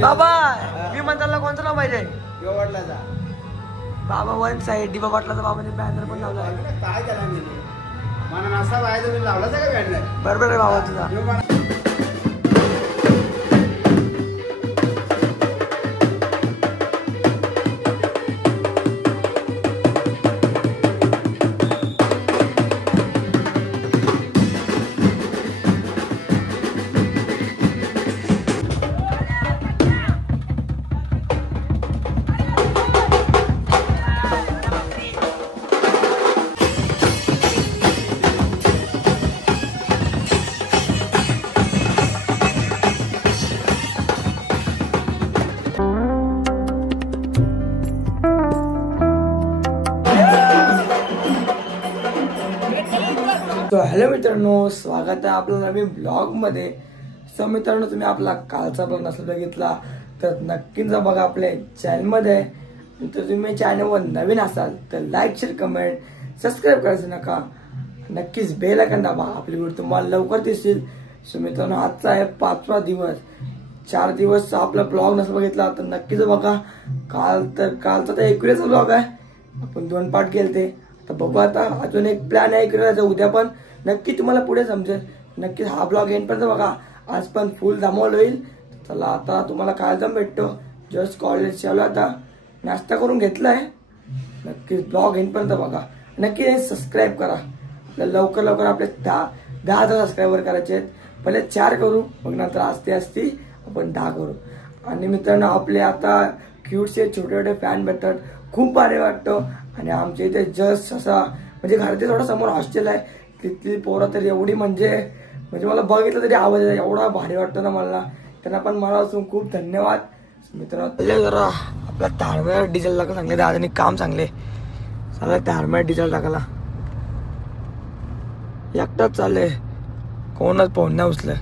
बाबा विमानतळाला कोणतं नाव पाहिजे? वडलाचा बाबा वन साईड दिवा वाटलाचा बाबाने बॅनर पण लावला आहे. काय त्याला नेलं मला नाश्ता पाहायचं मी लावलाच का बॅनर? बरोबर आहे बाबा तुझा. हॅलो मित्रांनो, स्वागत आहे आपल्या नवीन ब्लॉग मध्ये. सो मित्रांनो, तुम्ही आपला कालचा ब्लॉग नसेल बघितला तर नक्कीच बघा आपल्या चॅनल मध्ये. तर तुम्ही चॅनलवर नवीन असाल तर लाईक शेअर कमेंट सबस्क्राईब करायचं नका. नक्कीच बेल आयकॉन दाबा, आपली व्हिडिओ तुम्हाला लवकर दिसेल. सो मित्रांनो, आजचा आहे 5वा दिवस. 4 दिवस आपला ब्लॉग नसेल बघितला तर नक्कीच बघा. कालचा तर 21चा ब्लॉग आहे, आपण 2 पार्ट केले. तर बघू आता अजून एक प्लॅन आहे करायचा उद्या, पण नक्की तुम्हाला पुढे समजेल. नक्की हा ब्लॉग एंडपर्यंत बघा. आज पण फुल धमाल होईल. चला आता तुम्हाला काय जम भेटतो. जस्ट कॉलेज चालू, आता नाश्ता करून घेतलाय. नक्की ब्लॉग एंडपर्यंत बघा. नक्की सबस्क्राईब करा. लवकर आपले 10,000 सबस्क्रायबर करायचे आहेत. पहिले 4 करू, मग नंतर असते आपण 10 करू. आणि मित्रांनो, आपले आता क्यूटचे छोटे फॅन भेटतात, खूप भारी वाटतं. आणि आमच्या इथे जस्ट असा म्हणजे घराच्या थोडा समोर हॉस्टेल आहे, तिथली पोरं तर एवढी म्हणजे मला बघितलं तरी आवाज आहे, एवढा भारी वाटतं ना मला. त्यांना पण मला असून खूप धन्यवाद. मित्रांनो, जरा आपल्या तारमेळ डिझेल टाका सांगले दादानी, काम चांगले चाललंय. तारमेळ डिझेल टाकायला एकटाच चाललंय, कोणच फोन नाही उचलय.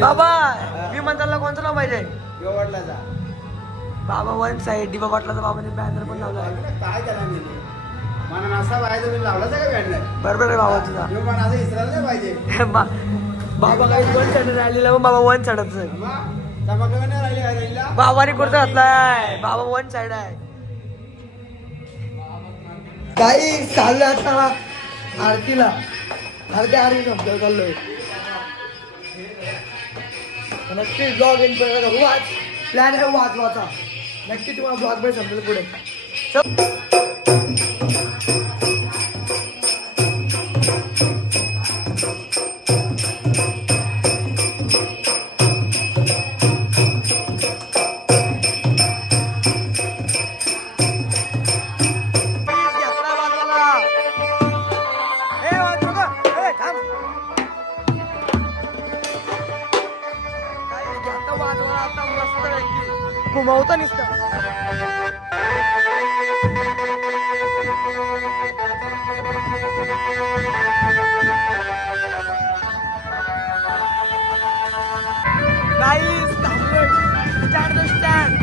बाबा विमानतळाला कोणतं नाव पाहिजे? वडलाचा बाबा वन साईड दिवा वाटलाचा बाबाने बॅनर पण लावला आहे. काय त्याला नेलं मला नाश्ता पाहायचं मी लावलाच का बॅनर? बरोबर आहे बाबा तुझा. मला असं इसरायला नाही पाहिजे. बाबा काही 1 साईड राहिलेला, मग बाबा 1 साईडच आहे. बाबाने कुर्ता घातलाय, बाबा 1 साईड आहे. काही चाललं आता आरतीला, आरती शब्द चाललोय. नक्की ब्लॉग इन वाच, प्लॅन आहे वाचा. नक्की तुम्हाला ब्लॉग मध्ये समजेल पुढे. घुमावता निसतं. गाईस थांबलोय स्टँड.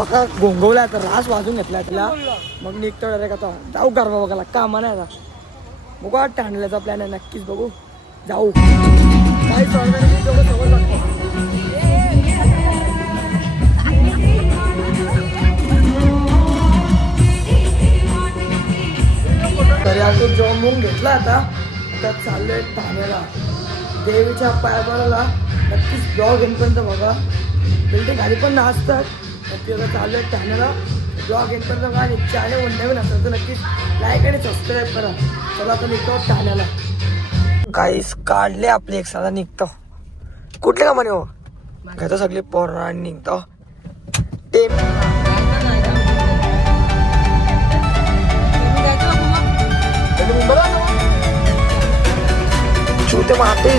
पक्का गोंगवला आता रास वाजून घेतला त्याला मग निघतो डायरेक्ट आता जाऊ गरबा बघायला कामा नाही आता बघू आज ठाण्याचा प्लॅन आहे नक्कीच बघू जाऊ काही तरी आपण जॉब घेतला आता त्यात चाललोय ठाण्याला देवीच्या पायापाला नक्कीच ब्लॉग येईपर्यंत बघा बिल्डिंग खाली पण नाचतात नक्की आता चाललोय ठाण्याला ब्लॉग येईपर्यंत बघा आणि चॅनल नवीन असतात तर नक्कीच लाईक आणि सबस्क्राईब करा चला आता निघतो ठाण्याला काहीच काढले आपले एक साला निघतो कुठले का म्हणे हो घेतो सगळे पोरं आणि निघतो ते छोटे मारते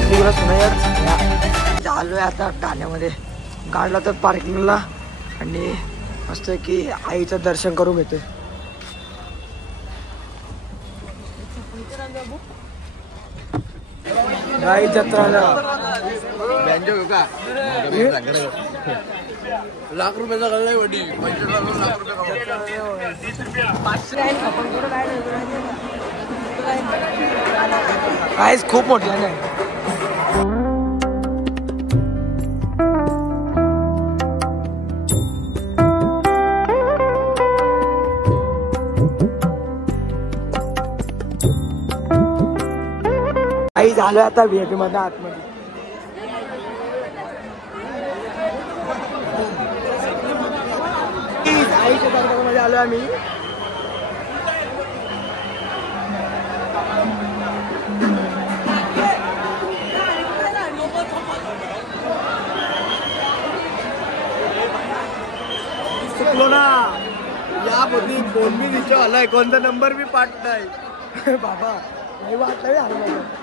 चालू आहे आता ठाण्यामध्ये काढला तर पार्किंगला आणि मस्त की आईचं दर्शन करून घेतोय गाई जत्रा लाख रुपयाचा गल्ला वडी काहीच खूप मोठला नाही काही झालं आता व्हीआयपी मध्ये आतमध्ये आईच्या दरबारामध्ये आलो आम्ही चुकलो ना यामध्ये फोन बी विचार आलाय कोणता नंबर बी पाठ नाही बाबा नाही वाटलं